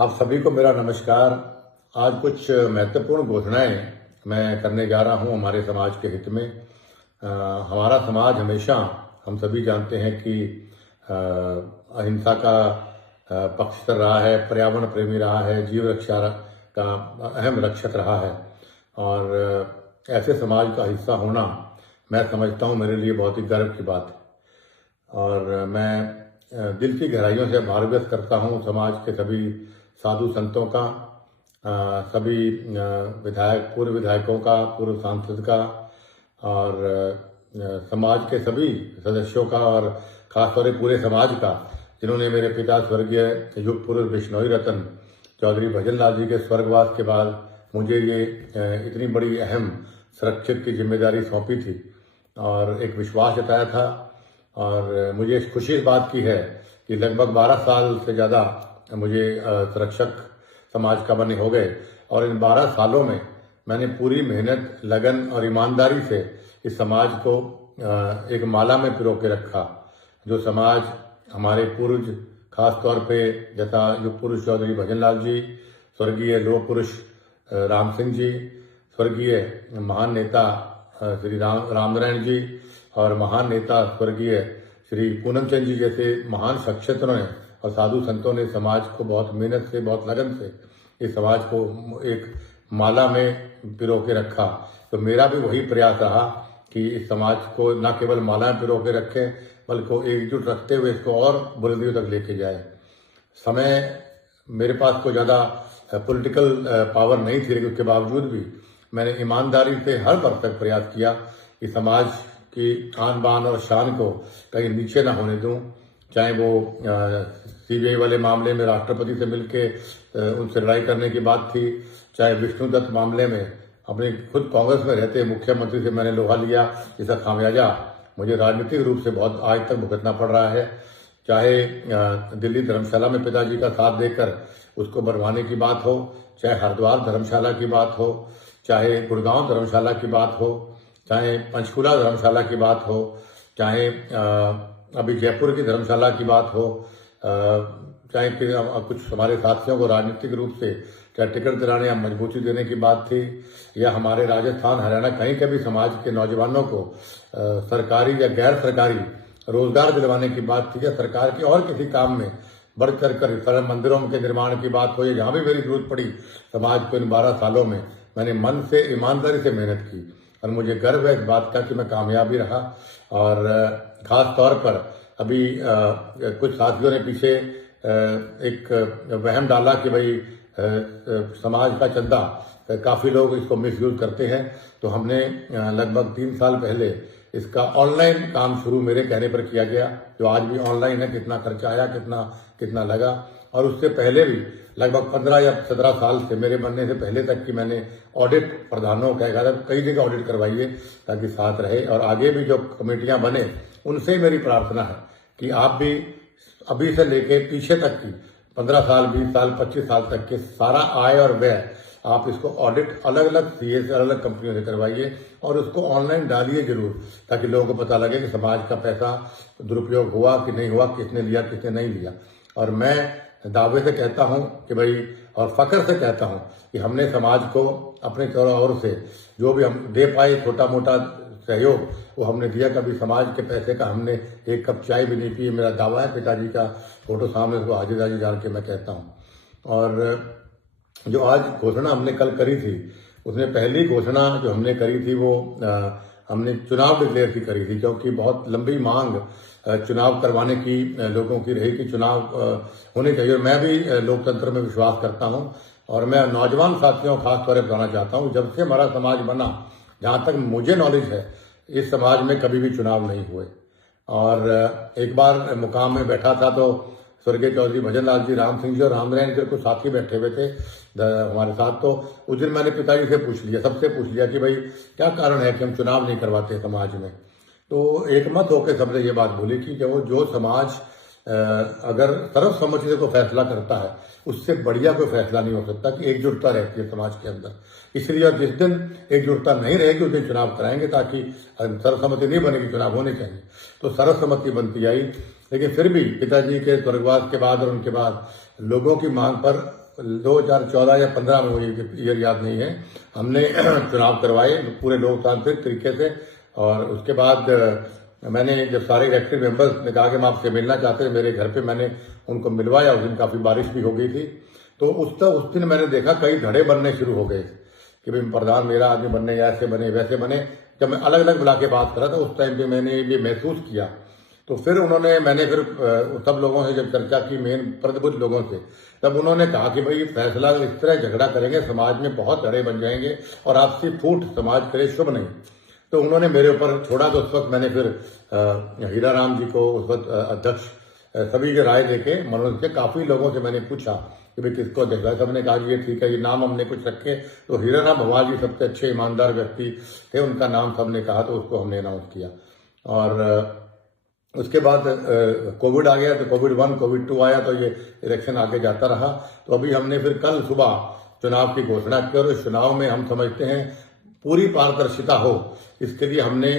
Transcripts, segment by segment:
आप सभी को मेरा नमस्कार। आज कुछ महत्वपूर्ण घोषणाएं मैं करने जा रहा हूं हमारे समाज के हित में। हमारा समाज हमेशा, हम सभी जानते हैं कि अहिंसा का पक्षधर रहा है, पर्यावरण प्रेमी रहा है, जीव रक्षा का अहम रक्षक रहा है। और ऐसे समाज का हिस्सा होना मैं समझता हूं मेरे लिए बहुत ही गर्व की बात है। और मैं दिल की गहराइयों से आभार व्यक्त करता हूं समाज के सभी साधु संतों का, सभी विधायक, पूर्व विधायकों का, पूर्व सांसद का, और समाज के सभी सदस्यों का, और खासतौर से पूरे समाज का, जिन्होंने मेरे पिता स्वर्गीय युग पुरुष बिश्नोई रतन चौधरी भजन लाल जी के स्वर्गवास के बाद मुझे ये इतनी बड़ी अहम संरक्षक की जिम्मेदारी सौंपी थी और एक विश्वास जताया था। और मुझे खुशी इस बात की है कि लगभग 12 साल से ज़्यादा मुझे संरक्षक समाज का बने हो गए, और इन 12 सालों में मैंने पूरी मेहनत, लगन और ईमानदारी से इस समाज को एक माला में पिरो के रखा। जो समाज हमारे पूर्वज, खास तौर पे जैसा युग पुरुष चौधरी भजन लाल जी, स्वर्गीय लोह पुरुष राम सिंह जी, स्वर्गीय महान नेता श्री रामनारायण जी, और महान नेता स्वर्गीय श्री पूनम चंद जी जैसे महान शख्सियतों ने और साधु संतों ने समाज को बहुत मेहनत से, बहुत लगन से इस समाज को एक माला में पिरो के रखा। तो मेरा भी वही प्रयास रहा कि इस समाज को न केवल माला में पिरो के रखें, बल्कि एकजुट रखते हुए इसको और बुलंदियों तक लेके जाए। समय मेरे पास कोई ज़्यादा पॉलिटिकल पावर नहीं थी, लेकिन उसके बावजूद भी मैंने ईमानदारी से हर वर्ष तक प्रयास किया कि समाज की आन बान और शान को कहीं नीचे ना होने दूं। चाहे वो सीबीआई वाले मामले में राष्ट्रपति से मिलके उनसे लड़ाई करने की बात थी, चाहे विष्णुदत्त मामले में अपने खुद कांग्रेस में रहते मुख्यमंत्री से मैंने लोहा लिया, जिसका खामियाजा मुझे राजनीतिक रूप से बहुत आज तक भुगतना पड़ रहा है। चाहे दिल्ली धर्मशाला में पिताजी का साथ देकर उसको बढ़वाने की बात हो, चाहे हरिद्वार धर्मशाला की बात हो, चाहे गुड़गांव धर्मशाला की बात हो, चाहे पंचकुला धर्मशाला की बात हो, चाहे अभी जयपुर की धर्मशाला की बात हो, चाहे फिर कुछ हमारे साथियों को राजनीतिक रूप से चाहे टिकट दिलाने या मजबूती देने की बात थी, या हमारे राजस्थान, हरियाणा कहीं के भी समाज के नौजवानों को सरकारी या गैर सरकारी रोजगार दिलवाने की बात थी, या सरकार के और किसी काम में बढ़ चढ़ कर मंदिरों के निर्माण की बात हो, या जहाँ भी मेरी जरूरत पड़ी समाज को इन 12 सालों में मैंने मन से, ईमानदारी से मेहनत की। और मुझे गर्व है इस बात का कि मैं कामयाब भी रहा। और खास तौर पर अभी कुछ साथियों ने पीछे एक वहम डाला कि भाई समाज का चंदा काफ़ी लोग इसको मिसयूज करते हैं, तो हमने लगभग 3 साल पहले इसका ऑनलाइन काम शुरू मेरे कहने पर किया गया, जो आज भी ऑनलाइन है। कितना खर्चा आया, कितना लगा, और उससे पहले भी लगभग 15 या 17 साल से, मेरे बनने से पहले तक की मैंने ऑडिट प्रधानों का कई जगह ऑडिट करवाइए ताकि साथ रहे। और आगे भी जो कमेटियां बने उनसे मेरी प्रार्थना है कि आप भी अभी से लेके पीछे तक की 15 साल, 20 साल, 25 साल तक के सारा आय और व्यय आप इसको ऑडिट अलग अलग सीए से, अलग अलग कंपनियों से करवाइए, और उसको ऑनलाइन डालिए जरूर, ताकि लोगों को पता लगे कि समाज का पैसा दुरुपयोग हुआ कि नहीं हुआ, किसने लिया, किसने नहीं लिया। और मैं दावे से कहता हूं कि भाई, और फख्र से कहता हूं कि हमने समाज को अपने चारों ओर से जो भी हम दे पाए, छोटा मोटा सहयोग, वो हमने दिया। कभी समाज के पैसे का हमने एक कप चाय भी नहीं पी। मेरा दावा है, पिताजी का फोटो सामने, उसको हाजिर हाजिर जान के मैं कहता हूं। और जो आज घोषणा हमने कल करी थी, उसमें पहली घोषणा जो हमने करी थी वो हमने चुनाव डिक्लेयर की करी थी, क्योंकि बहुत लंबी मांग चुनाव करवाने की लोगों की रही कि चुनाव होने चाहिए। मैं भी लोकतंत्र में विश्वास करता हूं, और मैं नौजवान साथियों को खास तौर पर बताना चाहता हूं, जब से हमारा समाज बना, जहां तक मुझे नॉलेज है, इस समाज में कभी भी चुनाव नहीं हुए। और एक बार मुकाम में बैठा था तो स्वर्गीय चौधरी भजन लाल जी, राम सिंह जी और रामनारायण जी कुछ साथी बैठे हुए थे हमारे साथ। तो उस दिन मैंने पिताजी से पूछ लिया, सबसे पूछ लिया कि भाई क्या कारण है कि हम चुनाव नहीं करवाते समाज में। तो एकमत होकर सबने ये बात बोली कि जो समाज अगर सर्वसम्मति से कोई फैसला करता है, उससे बढ़िया कोई फैसला नहीं हो सकता कि एकजुटता रहती है समाज के अंदर। इसलिए और जिस दिन एकजुटता नहीं रहेगी उस दिन चुनाव कराएंगे, ताकि सर्वसम्मति नहीं बनेगी, चुनाव होने चाहिए। तो सर्वसम्मति बनती आई, लेकिन फिर भी पिताजी के स्वर्गवास के बाद और उनके बाद लोगों की मांग पर 2014 या 15 में, मुझे ईयर याद नहीं है, हमने चुनाव करवाए पूरे लोकतांत्रिक तरीके से। और उसके बाद मैंने जब सारे इलेक्टेड मेंबर्स ने कहा कि हम आपसे मिलना चाहते हैं, मेरे घर पे मैंने उनको मिलवाया। उस दिन काफी बारिश भी हो गई थी, तो उस दिन मैंने देखा कई धड़े बनने शुरू हो गए कि भाई प्रधान मेरा आदमी बनने, ऐसे बने वैसे बने। जब मैं अलग अलग बुला के बात करा था उस टाइम पे मैंने ये महसूस किया। तो फिर मैंने फिर सब लोगों से जब चर्चा की, मेन प्रतिबद्ध लोगों से, तब उन्होंने कहा कि भाई फैसला इस तरह झगड़ा करेंगे समाज में बहुत धड़े बन जाएंगे और आपसी फूट समाज करे शुभ नहीं। तो उन्होंने मेरे ऊपर छोड़ा। तो उस वक्त मैंने फिर हीरा राम जी को, उस वक्त अध्यक्ष, सभी की राय लेके मनोज से काफी लोगों से मैंने पूछा कि भाई किसको देखा। सबने कहा कि ये ठीक है, ये नाम हमने कुछ रखे। तो हीरा राम भवाल जी सबसे अच्छे ईमानदार व्यक्ति थे, उनका नाम सबने कहा, तो उसको हमने अनाउंस किया। और उसके बाद कोविड आ गया, तो कोविड 1, कोविड 2 आया, तो ये इलेक्शन आगे जाता रहा। तो अभी हमने फिर कल सुबह चुनाव की घोषणा की, और इस चुनाव में हम समझते हैं पूरी पारदर्शिता हो, इसके लिए हमने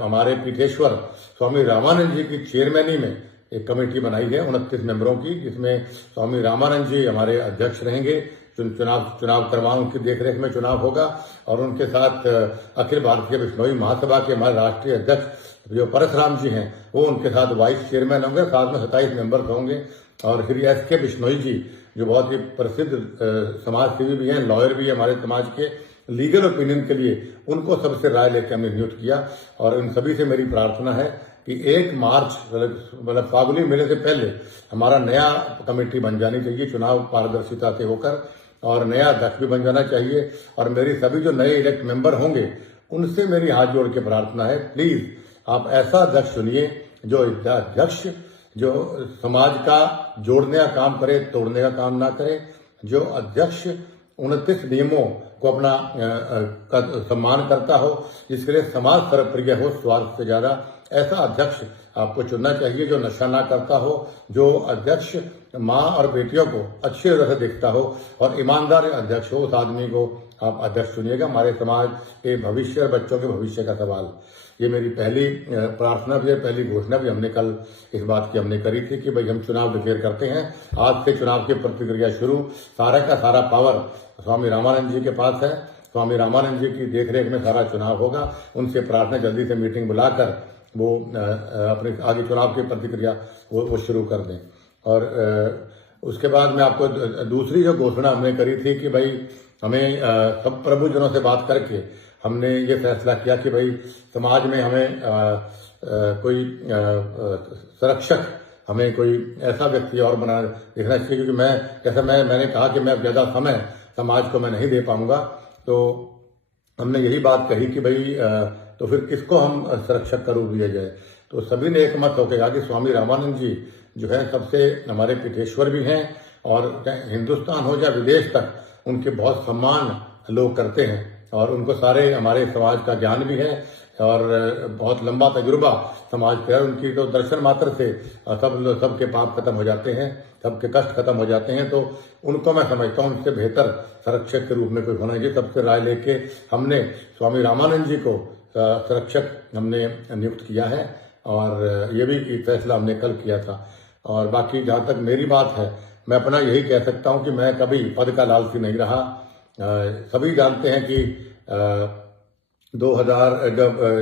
हमारे पीठेश्वर स्वामी रामानंद जी की चेयरमैनी में एक कमेटी बनाई है 29 मेंबरों की, जिसमें स्वामी रामानंद जी हमारे अध्यक्ष रहेंगे। चुनाव करवाओं उनकी देखरेख में चुनाव होगा। और उनके साथ अखिल भारतीय बिश्नोई महासभा के हमारे राष्ट्रीय अध्यक्ष जो परशुराम जी हैं, वो उनके साथ वाइस चेयरमैन होंगे। साथ में 27 मेंबर्स होंगे। और श्री SK बिश्नोई जी जो बहुत ही प्रसिद्ध समाज सेवी भी हैं, लॉयर भी हैं हमारे समाज के, लीगल ओपिनियन के लिए उनको सबसे राय लेकर हमने नियुक्त किया। और इन सभी से मेरी प्रार्थना है कि 1 मार्च मतलब फागुनी मेले से पहले हमारा नया कमेटी बन जानी चाहिए, चुनाव पारदर्शिता से होकर, और नया अध्यक्ष भी बन जाना चाहिए। और मेरी सभी जो नए इलेक्ट मेंबर होंगे उनसे मेरी हाथ जोड़ के प्रार्थना है, प्लीज आप ऐसा अध्यक्ष चुनिए जो अध्यक्ष जो समाज का जोड़ने का काम करे, तोड़ने का काम ना करे, जो अध्यक्ष 29 नियमों को अपना का सम्मान करता हो, जिसके लिए समाज सर्वप्रिय हो स्वार्थ से ज्यादा, ऐसा अध्यक्ष आपको चुनना चाहिए। जो नशा ना करता हो, जो अध्यक्ष माँ और बेटियों को अच्छी तरह से देखता हो और ईमानदार अध्यक्ष हो, उस आदमी को आप अध्यक्ष चुनिएगा। हमारे समाज के भविष्य और बच्चों के भविष्य का सवाल, ये मेरी पहली प्रार्थना भी है, पहली घोषणा भी हमने कल इस बात की हमने करी थी कि भाई हम चुनाव डिक्लेयर करते हैं। आज से चुनाव की प्रक्रिया शुरू, सारा का सारा पावर स्वामी रामानंद जी के पास है। स्वामी रामानंद जी की देखरेख में सारा चुनाव होगा। उनसे प्रार्थना जल्दी से मीटिंग बुलाकर वो अपने आगे चुनाव की प्रतिक्रिया वो शुरू कर दें। और उसके बाद मैं आपको दूसरी जो घोषणा हमने करी थी कि भाई हमें सब प्रभुजनों से बात करके हमने ये फैसला किया कि भाई समाज में हमें कोई संरक्षक, हमें कोई ऐसा व्यक्ति और बना देखना चाहिए, क्योंकि मैंने कहा कि मैं ज्यादा समय समाज को मैं नहीं दे पाऊंगा। तो हमने यही बात कही कि भाई तो फिर किसको हम संरक्षक का रूप दिया जाए। तो सभी ने एक मत होकर कहा कि स्वामी रामानंद जी जो है सबसे हमारे पीठेश्वर भी हैं, और हिंदुस्तान हो या विदेश तक उनके बहुत सम्मान लोग करते हैं, और उनको सारे हमारे समाज का ज्ञान भी है और बहुत लंबा तजुर्बा समाज पे है। उनकी तो दर्शन मात्र से सबके पाप खत्म हो जाते हैं, सबके कष्ट खत्म हो जाते हैं। तो उनको मैं समझता हूँ उनसे बेहतर संरक्षक के रूप में कोई होना चाहिए। सबसे राय लेके हमने स्वामी रामानंद जी को संरक्षक हमने नियुक्त किया है, और ये भी फैसला हमने कल किया था। और बाकी जहाँ तक मेरी बात है, मैं अपना यही कह सकता हूँ कि मैं कभी पद का लालची नहीं रहा। सभी जानते हैं कि 2000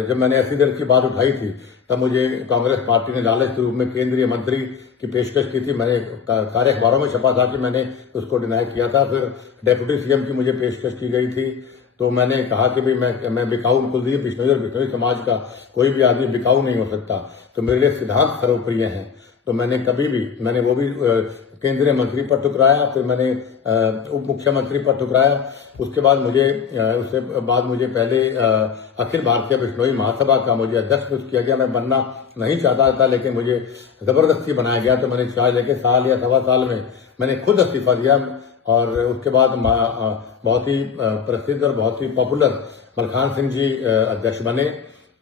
जब मैंने ऐसी देर की बात उठाई थी, तब मुझे कांग्रेस पार्टी ने लालच के रूप में केंद्रीय मंत्री की पेशकश की थी। मैंने सारे अखबारों में छपा था कि मैंने उसको डिनाई किया था। फिर डेप्यूटी CM की मुझे पेशकश की गई थी। तो मैंने कहा कि भाई मैं बिकाऊ, कुलदीप बिश्नोई और बिश्नोई समाज का कोई भी आदमी बिकाऊ नहीं हो सकता। तो मेरे लिए सिद्धांत सर्वप्रिय हैं। तो मैंने मैंने वो भी केंद्रीय मंत्री पर ठुकराया, फिर मैंने उप मुख्यमंत्री पर ठुकराया। उसके बाद मुझे पहले अखिल भारतीय बिश्नोई महासभा का मुझे अध्यक्ष नियुक्त किया गया। मैं बनना नहीं चाहता था, लेकिन मुझे जबरदस्ती बनाया गया। तो मैंने चार्ज लेके साल या सवा साल में मैंने खुद इस्तीफा दिया। और उसके बाद बहुत ही प्रसिद्ध और बहुत ही पॉपुलर मलखान सिंह जी अध्यक्ष बने।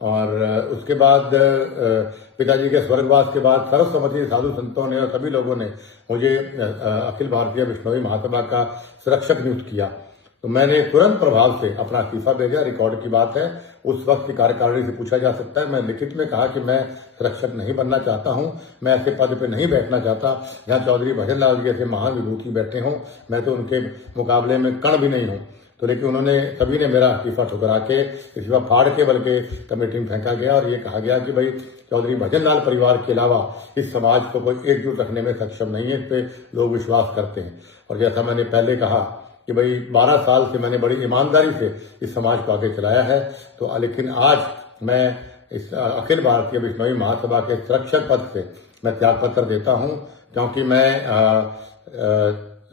और उसके बाद पिताजी के स्वर्गवास के बाद सर्वसम्मति साधु संतों ने और सभी लोगों ने मुझे अखिल भारतीय बिश्नोई महासभा का संरक्षक नियुक्त किया। तो मैंने तुरंत प्रभाव से अपना इस्तीफा भेजा। रिकॉर्ड की बात है, उस वक्त की कार्यकारिणी से पूछा जा सकता है। मैं लिखित में कहा कि मैं संरक्षक नहीं बनना चाहता हूं, मैं ऐसे पद पे नहीं बैठना चाहता जहां चौधरी भजन लाल जी जैसे महान विभूति बैठे हों। मैं तो उनके मुकाबले में कण भी नहीं हूं। तो लेकिन उन्होंने सभी ने मेरा इस्तीफा ठुकरा के, इस्तीफा फाड़ के बल्कि कमेटी में फेंका गया और ये कहा गया कि भाई चौधरी भजन लाल परिवार के अलावा इस समाज को कोई एकजुट रखने में सक्षम नहीं है। इस पे लोग विश्वास करते हैं। और जैसा मैंने पहले कहा कि भाई 12 साल से मैंने बड़ी ईमानदारी से इस समाज को आगे चलाया है। तो लेकिन आज मैं इस अखिल भारतीय बिश्नोई महासभा के संरक्षक पद से मैं त्याग पत्र देता हूं, क्योंकि मैं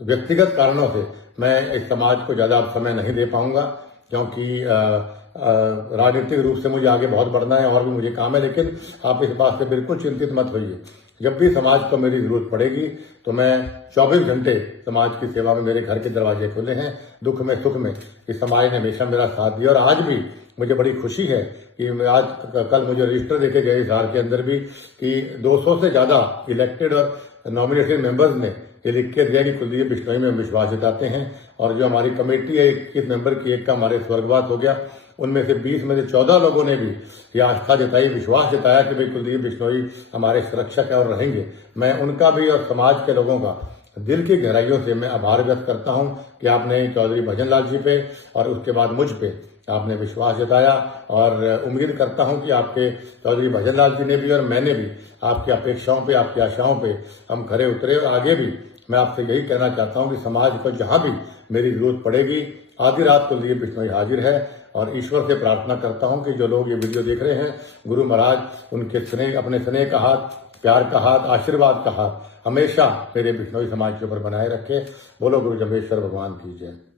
व्यक्तिगत कारणों से मैं इस समाज को ज्यादा समय नहीं दे पाऊंगा, क्योंकि राजनीतिक रूप से मुझे आगे बहुत बढ़ना है और भी मुझे काम है। लेकिन आप इस बात से बिल्कुल चिंतित मत होइए, जब भी समाज को मेरी जरूरत पड़ेगी तो मैं 24 घंटे समाज की सेवा में, मेरे घर के दरवाजे खुले हैं। दुख में सुख में इस समाज ने हमेशा मेरा साथ दिया और आज भी मुझे बड़ी खुशी है कि आज कल मुझे रजिस्टर देके गए हिसार के अंदर भी कि 200 से ज्यादा इलेक्टेड और नॉमिनेटेड मेंबर्स ने ये लिख के दिया कि कुलदीप बिश्नोई में विश्वास जताते हैं। और जो हमारी कमेटी है 21 मेंबर की, एक का हमारे स्वर्गवास हो गया, उनमें से 20 में से 14 लोगों ने भी ये आस्था जताई, विश्वास जताया कि भाई कुलदीप बिश्नोई हमारे संरक्षक है और रहेंगे। मैं उनका भी और समाज के लोगों का दिल की गहराइयों से मैं आभार व्यक्त करता हूं कि आपने चौधरी भजन लाल जी पे और उसके बाद मुझ पे आपने विश्वास जताया। और उम्मीद करता हूं कि आपके चौधरी भजन लाल जी ने भी और मैंने भी आपकी अपेक्षाओं पे, आपकी आशाओं पे हम खरे उतरे। और आगे भी मैं आपसे यही कहना चाहता हूं कि समाज को जहां भी मेरी जरूरत पड़ेगी, आधी रात कुलदीप बिश्नोई हाजिर है। और ईश्वर से प्रार्थना करता हूं कि जो लोग ये वीडियो देख रहे हैं, गुरु महाराज उनके स्नेह, अपने स्नेह का हाथ, प्यार का हाथ, आशीर्वाद का हाथ हमेशा मेरे बिश्नोई समाज के ऊपर बनाए रखे। बोलो गुरु जम्बेश्वर भगवान की जय।